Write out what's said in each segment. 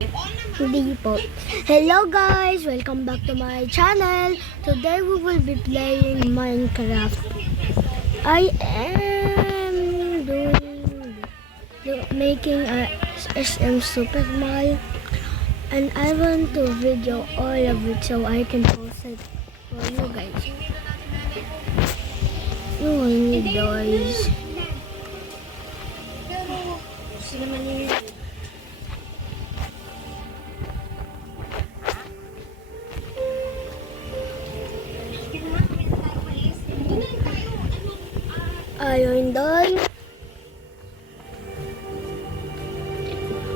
Hindi po. Hello guys! Welcome back to my channel. Today we will be playing Minecraft. I am making a SM Super Mario, and I want to video all of it so I can post it for you guys. Oh, I need those. Ayun doon.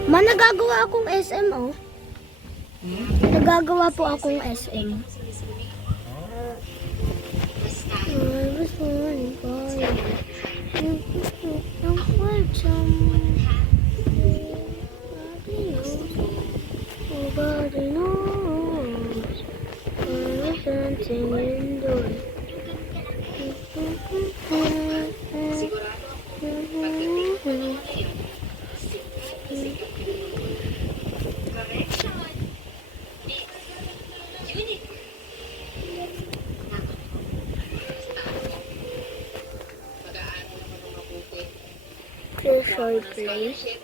Nagagawa akong SM, oh. Nagagawa po akong SM. I was born for you. Nobody knows. I was dancing indoors. Short place.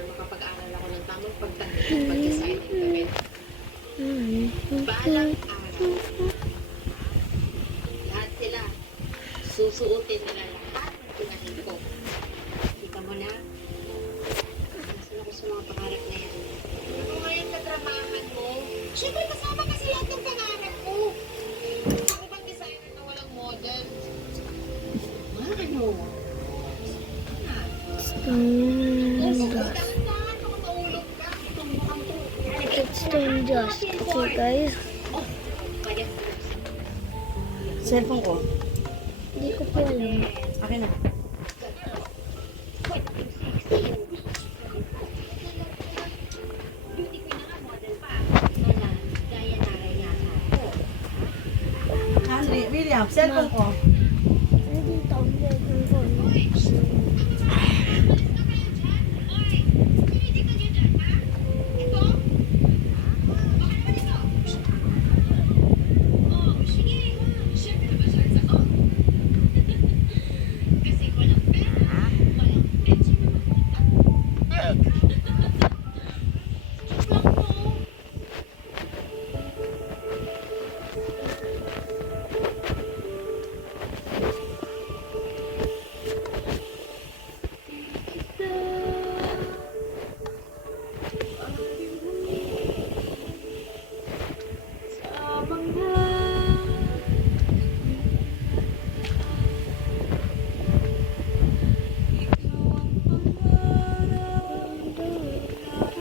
Makapag-aral ako ng tamang pagtanggal ng pag-assignment. Balang araw. Lahat sila. Susuotin nila lahat ng tinahin ko. Kita mo na? Nasaan ako sa mga pangarap na yan? Ano nga yung katramahan mo? Siyempre kasama kasi lahat ng pangarap ko. Ako bang designer na walang model? Ano? It's dangerous. Okay, guys. Cellphone ko. Hindi ko po alam. Akin na. William, cellphone ko. Hindi tawag ko.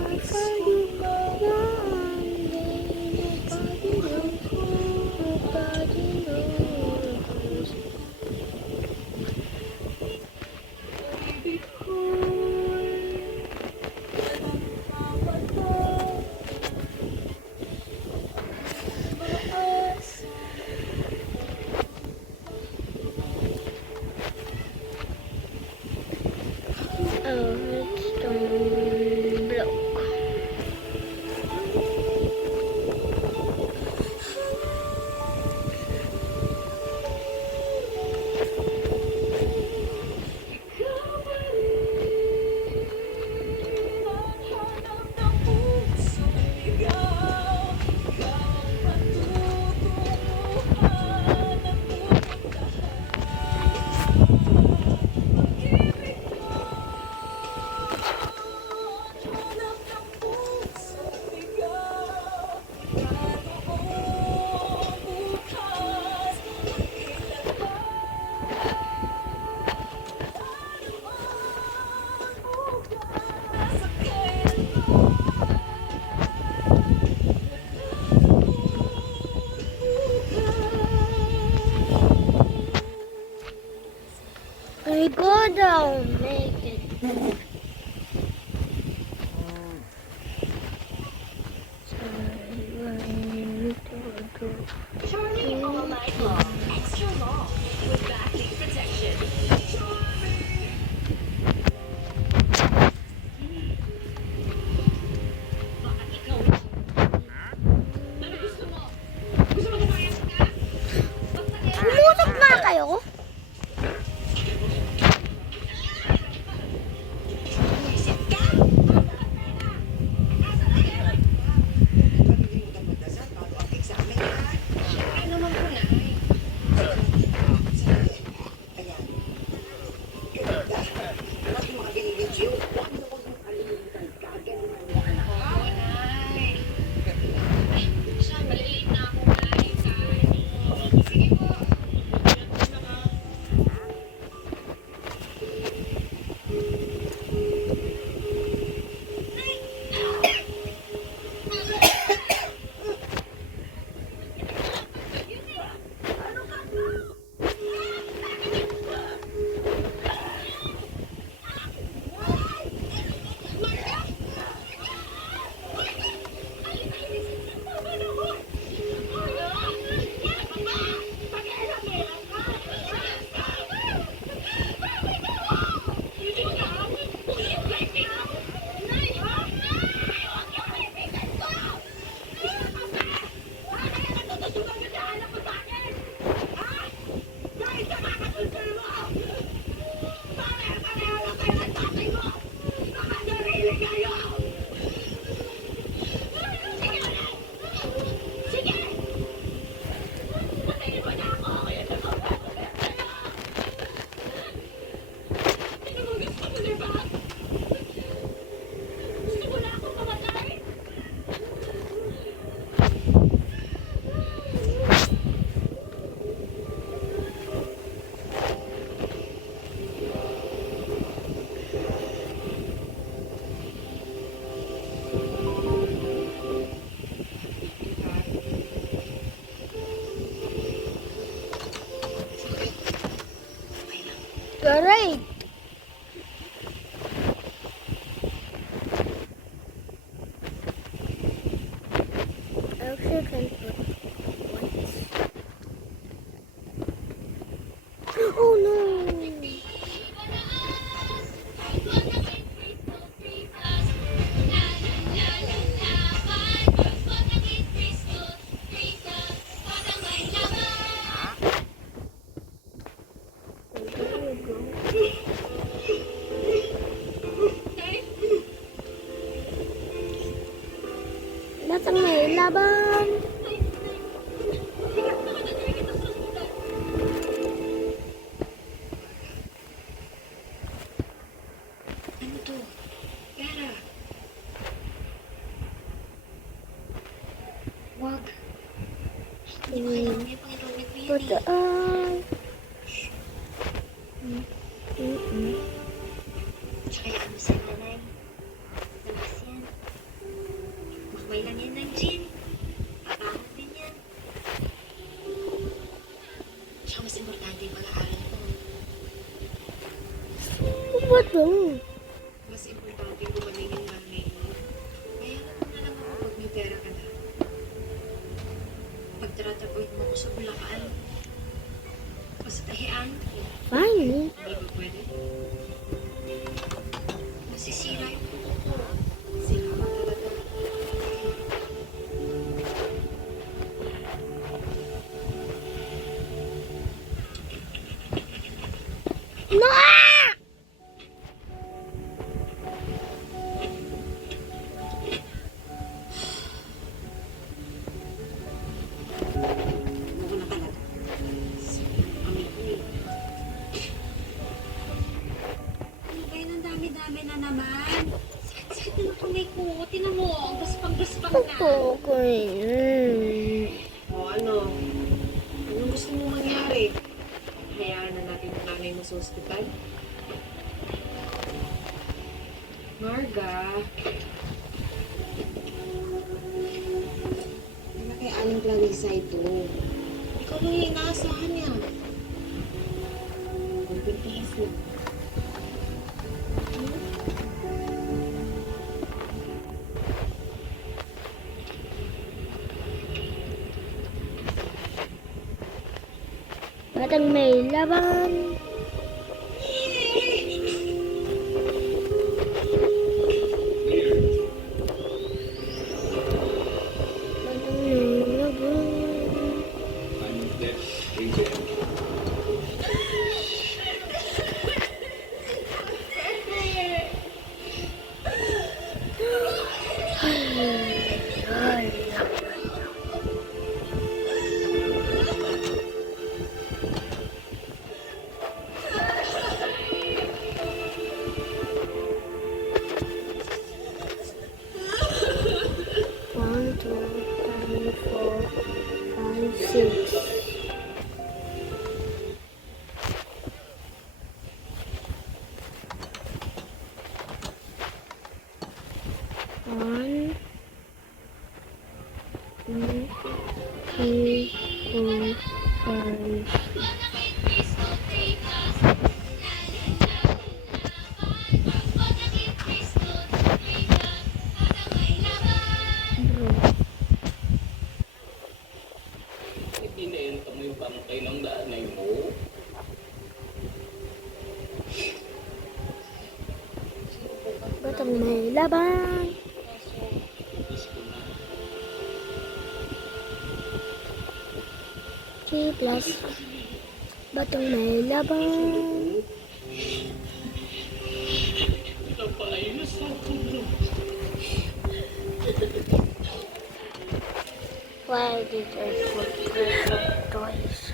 Redstone block. I go down, make it. you can put once. Oh no! There you go. Batang may laban! Ano to? Yara. Wag. Hindi mo kailangan yung Panginoon ni Put the Queenie. eye. Tsaka ano si nanay. Labas yan. Makmay lang yan ng gin. Tatahan din yan. Tsaka mas importante yung pag-aaral ko. Ano ba to? Mas importante yung gumaling yung nanay mo. Kaya naman na lang ako pag may pera ka na. Pagtratapuin mo ko sa Bulacan. O sa Tahian. Fine. Hindi ba pwede? Masisira yung buko ko. Sira ka talaga. No! Buko na talaga. Kami ko eh. Ano ba yun? Ang dami-dami na naman. Sakit-sakit na ng kamay ko. Tinan mo. Ang gaspang-gaspang na. Okay. O ano? Anong gusto mo mangyari? Hayaan na natin yung nanay mo sa ospital? Marga. Ano kay Aling Clarissa ito? Ikaw lang yung inaasahan niya. Magpintiis na. Batang may laban. Batang may laban. Ay. One, two, three, four, five, six. One, two, three, four, five. Ibinenta mo yung pangkay ng nanay mo? Batang may laban. Gusto na. 3 plus. Batang may laban. Napayos ako. Why did I put pressure toys?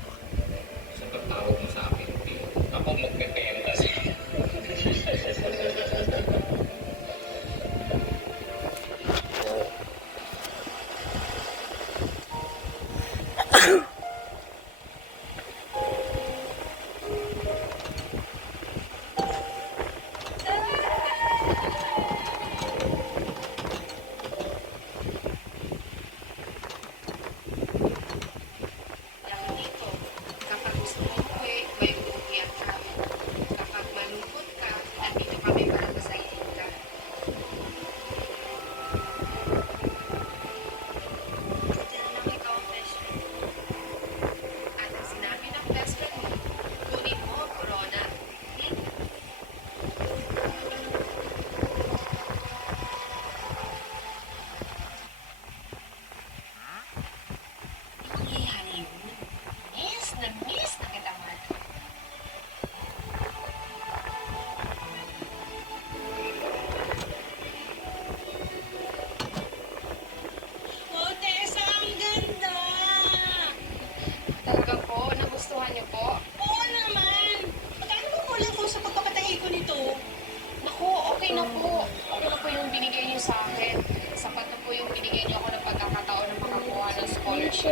Sa pagtawag mo sa akin, ako magpepenta sa'yo.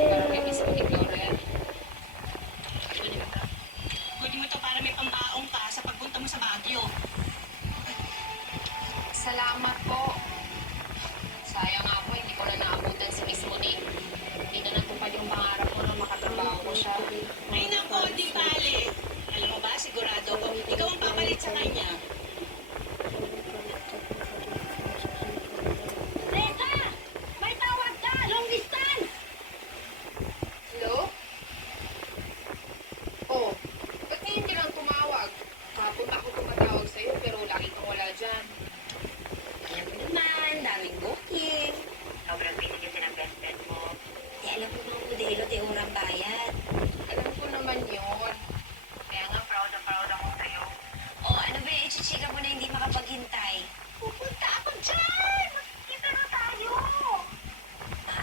kay Miss Victoria. Kunin mo to para may pambaong ka sa pagpunta mo sa Baguio. Salamat po. Sayang nga po, hindi ko na naabutan si Miss Monique. Hindi na natupad yung pangarap ko na makatrabaho ko siya. Ay nako, di bale. Alam mo ba, sigurado ko, ikaw ang papalit sa kanya. Teka! May tawag ka! Long distance! Hello? Oh, ba't ngayon ka lang tumawag? Kahapon ako tumatawag sa'yo pero lagi kang wala dyan. Alam mo naman, daming booking. Sobrang busy kasi ng best friend mo. Di alam ko mga modelo, di urang bayad. Alam ko naman yun. Kaya nga proud ako sa'yo. O ano ba yung ichichika mo na hindi makapaghintay? Pupunta ako dyan! Magkikita na tayo! Ha?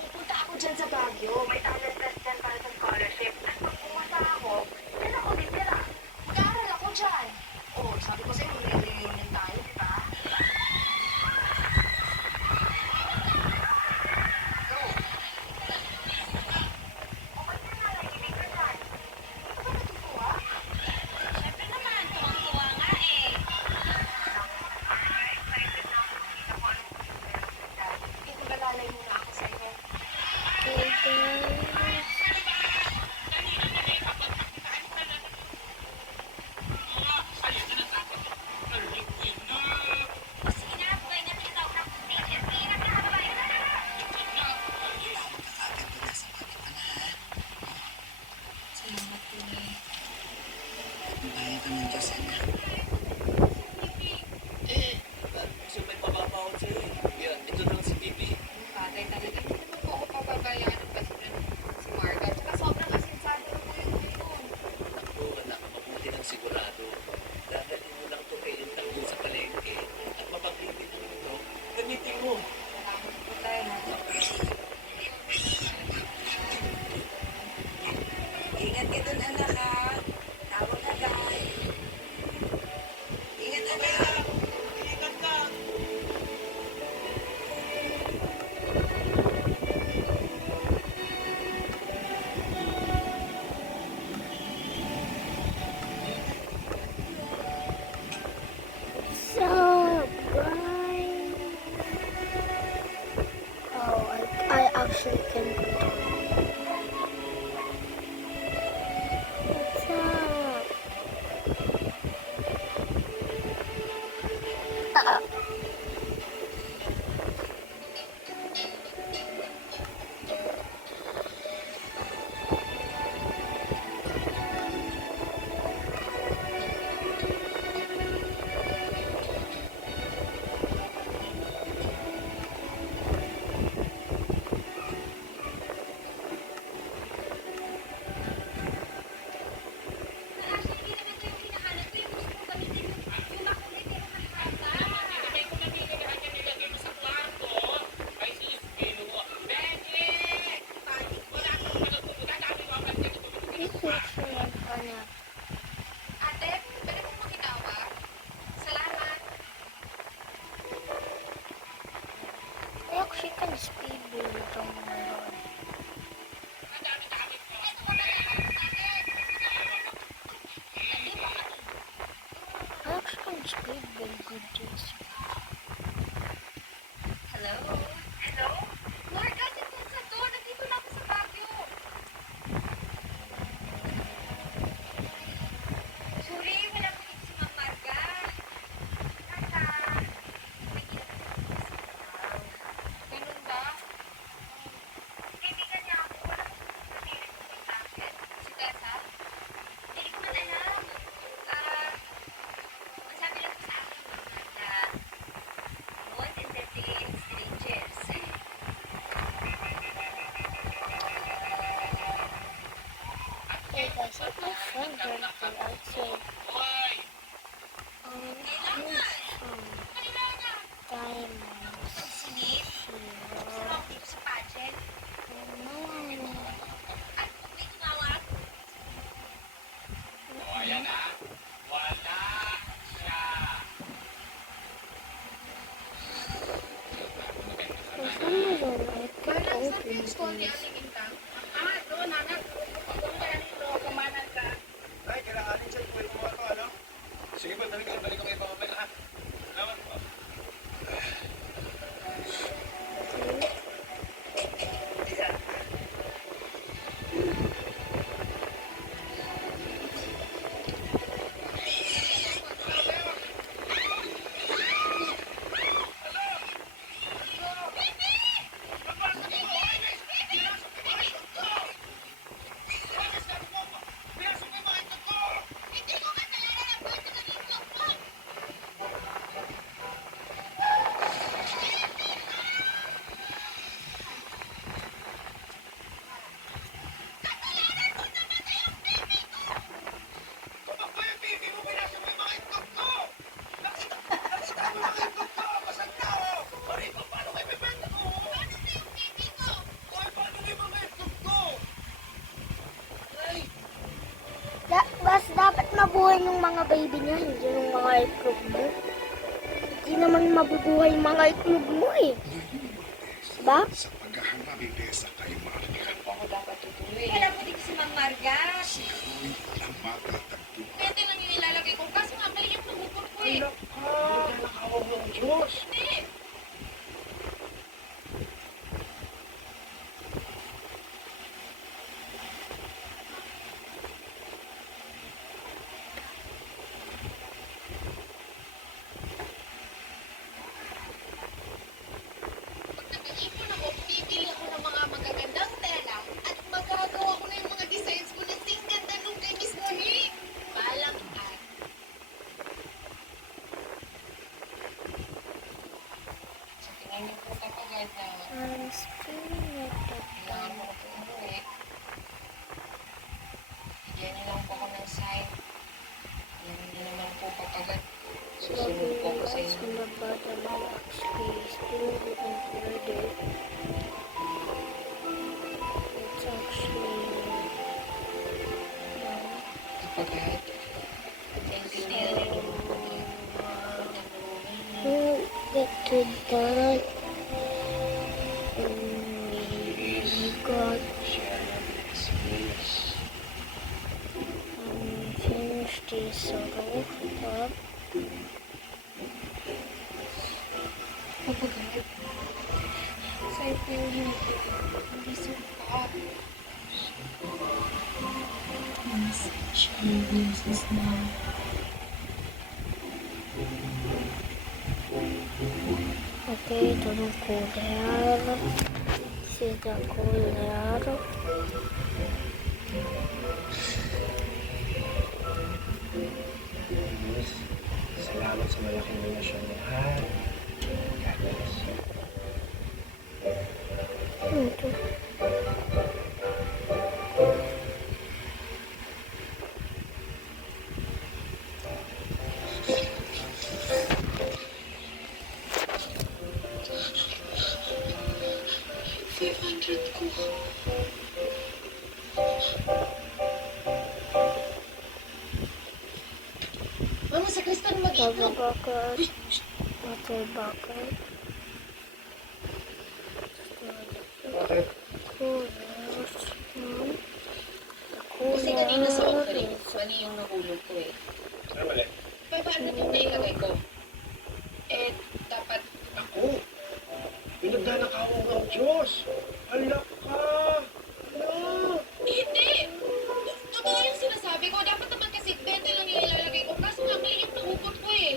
Pupunta ako dyan sa Baguio. May talent test dyan para sa scholarship. At pag pumasa ako, dyan ako titira. Mag-aaral ako dyan. Oh, sabi ko sa'yo, mag-reunion tayo, di ba? Go. Okay na nga, nakikinig ka dyan. Hindi ka ba natutuwa? Siyempre naman, tuwang-tuwa nga eh. Excited na ako makita ko anong meron. Dito galalay muna ako sa'yo. Okay, guys. O sige na, bugay na ikaw na HSP na pinakababae na na. Salamat po eh. Bayan ka ng Diyos, anak. So may papapaon sa'yo eh. Yan, ito lang si Bibi. Bagay talaga. Hindi naman po ako pababayaan ng best friend si Marga. Tsaka sobrang asinsado na ngayon ngayon. Ako, anak, mabuti ng sigurado. Dadalhin mo lang ito kay interview sa palengke. At mapag-ibig mo ito. Gamitin mo. Salamat po tayo. Ingat ka dun anak ha. Tawag ka guys. Ingat ka ba? Ingat ka. What's up, guys? Oh, I actually can talk. What's up? This is anak. Ate, pwede mong makitawag? Salamat. I actually can speed build from my own. I actually can speed build good things. Hello? Hello? Marga, sandun ka doon. Nandito na ako sa Baguio. Sorry, wala ko dito si Ma'am Marga. Nasa? Ganun ba? Kaibigan niya ako. Wala ko sabihin ko kay Taket. Si Tessa? Hindi ko man alam. Ang sabi lang po sa akin na won't entertain strangers. Hey guys, if my friend were outside, Hoy! use some diamonds. Singit. Zero. Sarap dito sa pageant. No. At kung may tumawag, O, ayan na. Wala siya. For some reason, I Marga, can't sabi yung school ni open Aling Intang. Ay, kailanganin siya. Kuya mo ito, ano? Sige ba, balik ko kayo mamaya, ha? Salamat po. Bas dapat mabuhay yung mga baby niya, hindi yung mga itlog mo. Hindi naman mabubuhay yung mga itlog mo eh. Diba? Sa paghahanapin sa kay Marga, Ako dapat tutuloy. Kaya mo din si Mang Marga. siya'y ang matatagpo. Pwede lang yung ilalagay ko. Kaso nga, mali yung nabukol ko eh. Nakawag ng Diyos. Hindi. Pag nag-iipon ako, bibili ako ng mga magagandang tela at magagawa ko na yung mga designs ko na ganda nung kay Miss Monique. Balang at. Sa tingin niyo po kapag na Ang screen na kailangan mo na po umuwi, bigyan niyo lang po ako ng sign. Alam niyo naman po kapag susunod po ako sa inyo. the bottom actually still included. It's actually Kapag naintindihan niyo naman po eh. who get to that we got finish this rooftop. Kapag sa'yo po yung hindi sumpa. Okay, don't go there. See the go there. Salamat sa malaking donasyon mo, ha? God bless. Ito. Mama, sa kristal mo dito. Double bucket. Water bucket. Bakit? Coolers. Kasi kanina sa offering, mali yung nahulog ko eh. Ano mali? Paano yung nailagay ko? Eh, dapat Ako? Pinagnanakaw ng Diyos. Halak ka. Ano? hindi! Totoo yung sinasabi ko. Dapat naman kasi 20 lang yung ilalagay ko. Kaso nga, mali yung nahukot ko eh.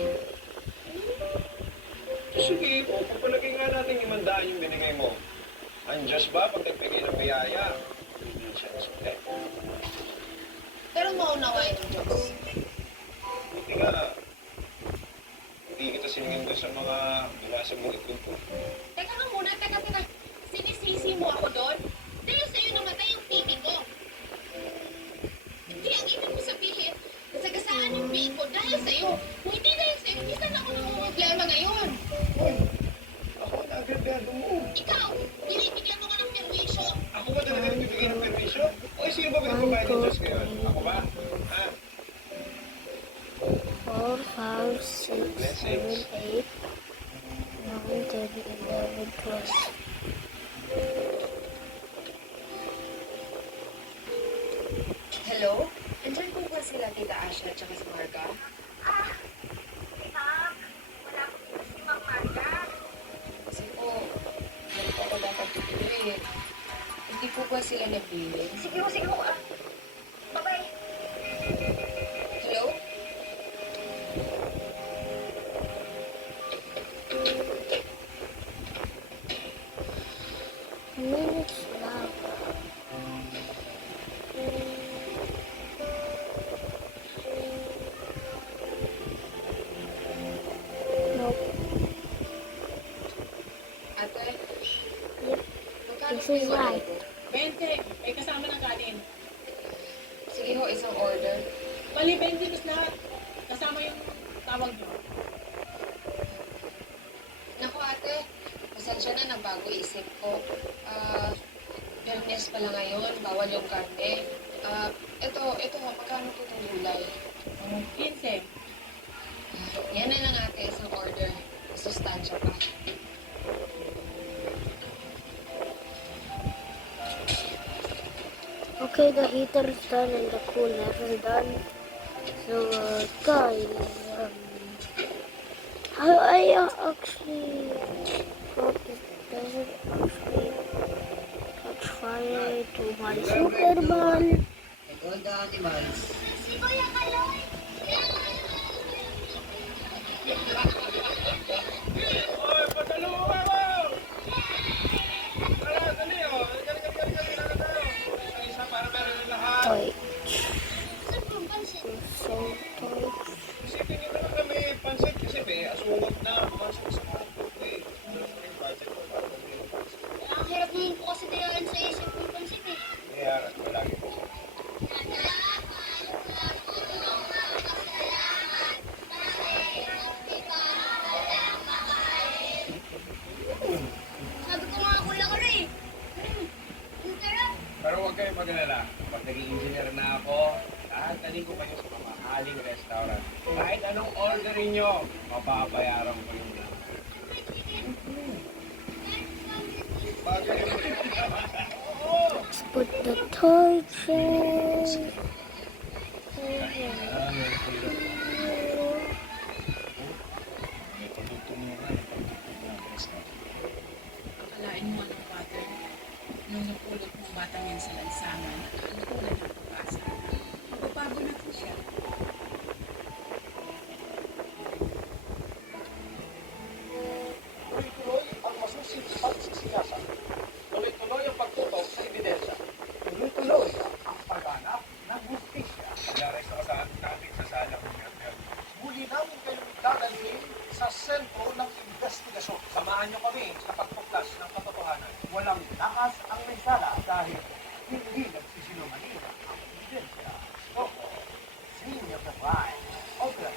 Sige, papalagay nga natin 500 yung binigay mo. Ang Diyos ba pag nagbigay ng biyaya? Hindi siya nasulit. Pero maunawain ng Diyos. Buti nga, hindi kita siningin doon sa mga binasag mong itlog ko. Teka nga muna, teka. Sinisisi mo ako doon? Dahil sa'yo namatay yung pipi ko. Hindi, ang ibig mo sabihin, nasagasaan yung pipi ko dahil sa'yo. Kung hindi dahil sa'yo, hindi sana ako namumroblema ngayon. Hoy, ako ang agrabado mo. Ikaw, binibigyan mo ka ng perwisyo. Ako ba talaga nagbibigay ng permisyo? O sino ba pinagbabayad ng Diyos ngayon? Ako ba? Ha? 4, 5, 6, 7, 8, 9, 10, 11, 12. Bakit? Hindi po ba sila nabili? Sige ho. Bye-bye. Hello? Minutes lang. Nope. Ate? Yep. Magkano This po is yung right. order ko? 20. May kasama ng kanin. Sige ho, isang order. Bali, 20 plus lahat. Kasama yung tawag nyo. Naku ate, pasensya na nagbago isip ko. Biyernes pala ngayon, bawal yung karne. Ito ho, magkano po itong gulay? 15. Yan na lang ate, isang order. Sustansya pa. Okay, the heater is done and the cooler is done. So, guys, I actually hope it doesn't actually catch fire to my Superman. And all the animals. Wait. So, Isipin nyo naman kami, pansit kasi may asungot na, pumasok sa mga tubig. Yung budget ko para maging pansit. Ang hirap naman po kasi dayaan sa isip ng pansit eh. Kaya palagi po. Sabi ko nga kulang ko eh. Ang sarap. Pero huwag kayong mag-alala. Kapag naging engineer na ako, tatanong ko kayo sa mamahaling restaurant. Kahit anong orderin nyo, mapapayaran ko yung lahat. Bagay mo rin. let's put the torches. May pagtutong mo nga, yung pagtutong ng restaurant. Akalain mo anong pattern. Nung napulot mo batang yan sa lansangan, ano ko na napapasa. Mababago na po siya. Tuloy-tuloy ang masusing pagsisiyasat. Tuloy-tuloy ang pagtutok sa ebidensya. Tuloy-tuloy ang paghanap ng hustisya. Nangyari sa kasaan natin sa salang ng Muli namin kayong dadalhin sa sentro ng investigasyon. Samahan niyo kami sa pagtuklas ng katotohanan. Walang lakas ang mensala dahil hindi nagsisinungaling ang ebidensya. Opo, scene of the crime. Okay.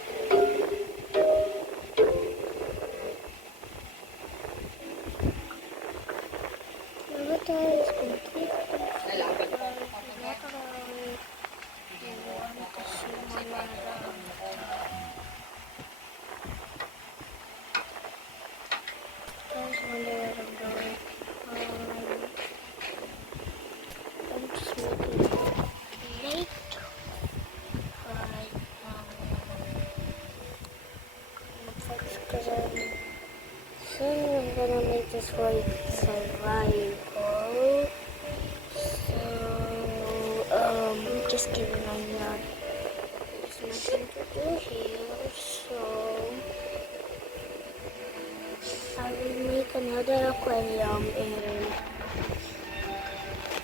Avatar is complete. Lalaban pa. Guys, wonder where I'm going. I'm just making it late right now. Because soon I'm gonna make this like survival. So, just kidding, I'm not. There's nothing to do here, so I will make another aquarium in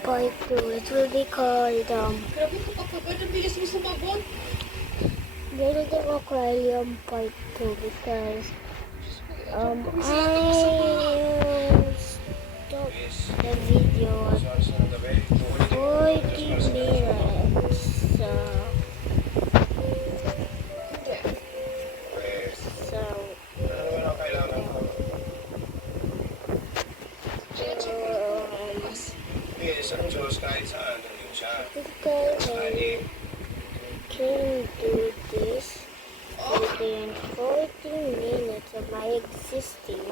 part 2. It will be called Grabe ko kapagod, ang bilis mo sumagot. Building Aquarium Part 2 because I stopped the video at Sorry sa gabi. 40 minutes. So, Ano naman ang kailangan ko? Yes, ang Diyos kahit saan. Nandun siya. because I Honey, can do this within 40 minutes of my existing.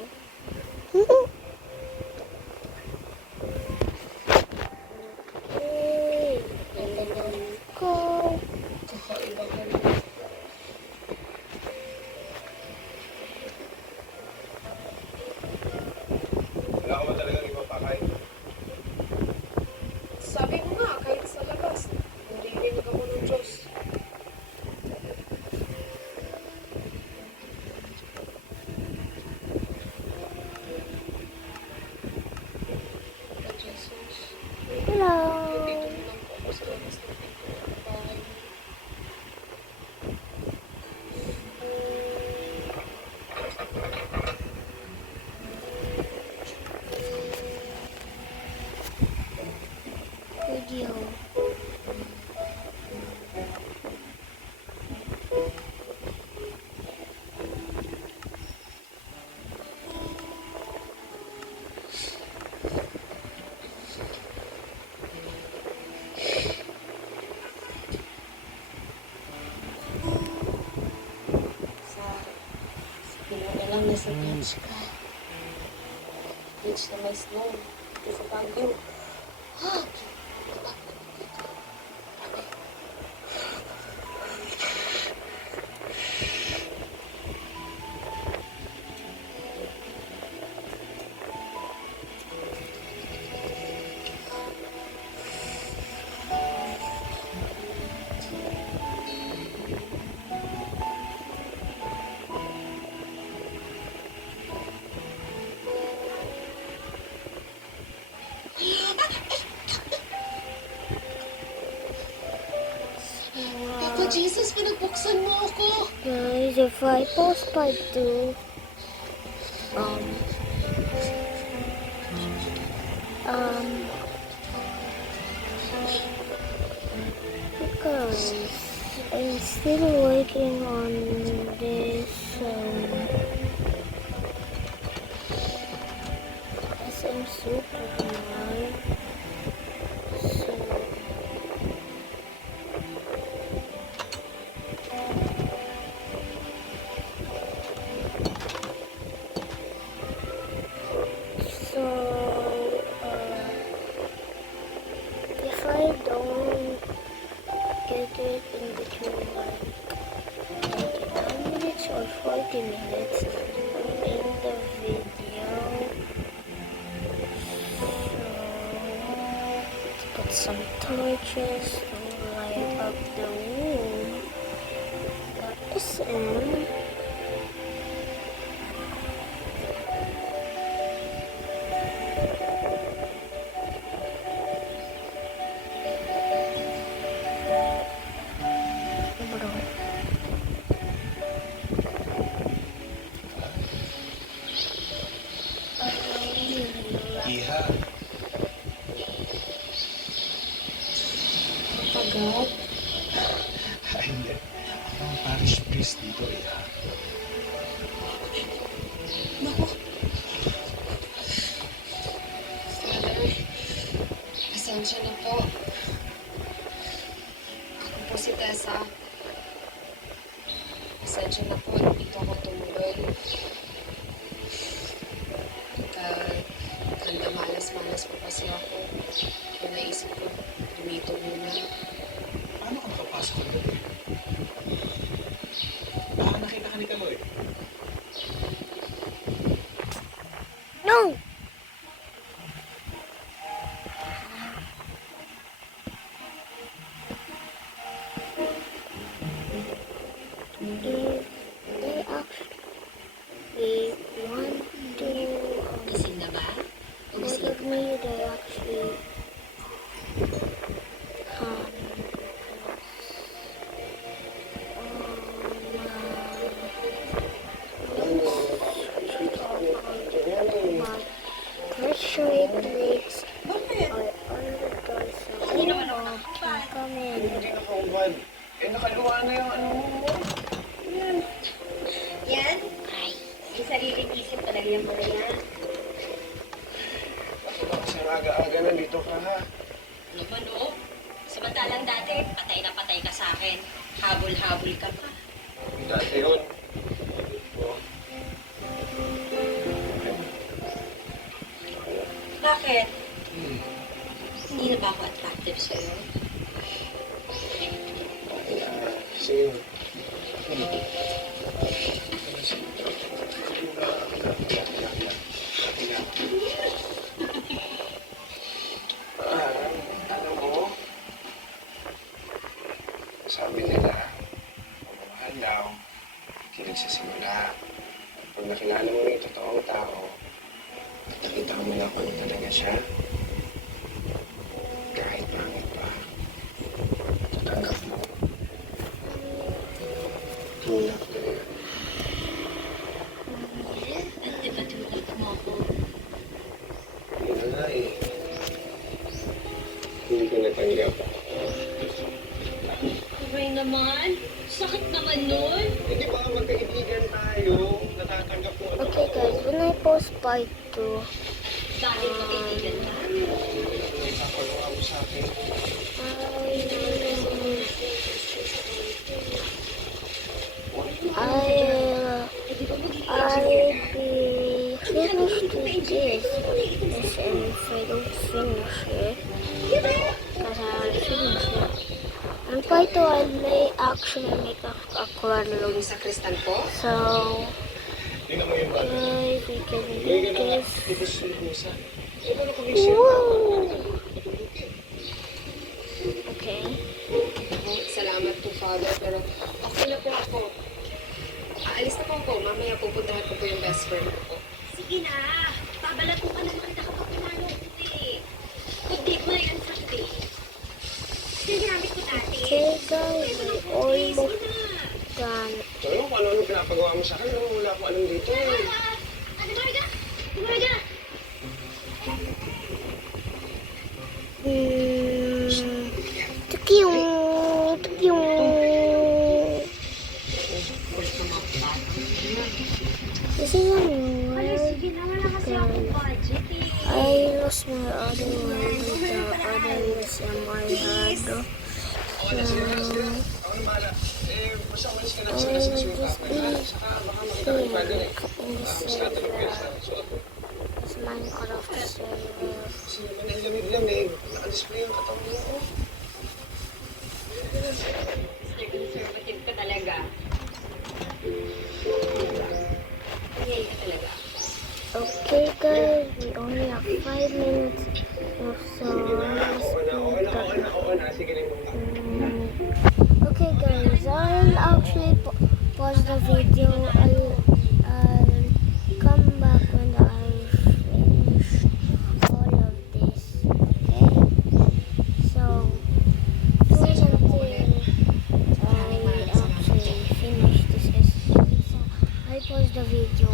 Okay, and then go. Kakaiba ka rin. wala ka ba talagang ibang pakay? beach na may snow. Ito sa Baguio. Papa Jesus, pinagbuksan mo ako. Guys, if I post part 2, because I'm still working on this, SM Superman. So, So, if I don't get it in between like 29 minutes or 40 minutes, I'll end the video. So, let's put some torches to light up the room. SM. Bro. Iha, Agad. hindi. Ako ang parish priest dito, Iha. Father, pasensya na po. Ako po si Tessa. Pasensya na po, dito ako tumuloy. Kanda malas-malas po kasi ako. Kaya naisip ko, dumito muna. Paano ka makapasok ng gabi? Baka nakita ka ni Kaloy. No! If they actually want to Gising na ba? O look gising at me, they actually um, tertiary plates are under the door, so can come in. Hindi ka kaubad. Eh, nakaluwa na yung ano mo. Yan? May sariling isip talaga yung mga yan. Bakit ba kasi aga-aga nandito ka ha? Naman o. Samantalang dati, patay na patay ka sa akin. Habol-habol ka pa. Dati yun. Bakit? Hindi na ba ako attractive sa'yo? Kasi alam mo, sabi nila, pagmamahal daw, kilig sa simula. Pag nakilala mo yung totoong tao, at nakita mo na kung ano talaga siya, kahit pangit pa, tatanggap mo. Tulak na yan. At di ba tinutulog mo ako? Yun na nga eh. Hindi ko natanggap. Aray naman. Sakit naman nun. Hindi ba magkaibigan tayo? Natatanggap mo ano Okay guys, when I post part 2, Dahil magkaibigan ka. Napapagawa mo sa akin. I'll be finished with this this, and if I don't finish it, because I'll finish it, I'm going to actually make a aquarium. Yung sa kristal po? So, okay, we can do this. Woo! Okay. Salamat po, Father. Pero okay na po ako. Aalis na po ako. Mamaya pupuntahan ko po yung best friend ko po. Sige na. Babalat ko pa naman kita kapag pinalo ko eh. Update mo na yan sa today. Ginamit ko dati. Okay guys, we almost done. Ito naman kung ano pinapagawa mo sa akin. Wala akong alam dito eh. Ano ba ka? Ano ba ka? This is a new Ay, one. sige na. Wala kasi akong budget eh. I lost my other one. The other is in my head. So, Ako na bahala. Eh, basta umalis ka na I kasi will kasi yung just papa. be Saka baka makita ko yung father eh. in the Mas natin yung piyesta. server. Suot mo. It's Minecraft server. Kasi naman ang lamig-lamig. Naka-display yung katawan mo. Oh. Conservative ka talaga. Yay ka talaga. Okay guys, we only have 5 minutes of Oo na. Sige na yung Okay guys, I'll actually pause the video. I'll come back when I finish all of this. Okay? So, wait until I actually finish this. So, I pause the video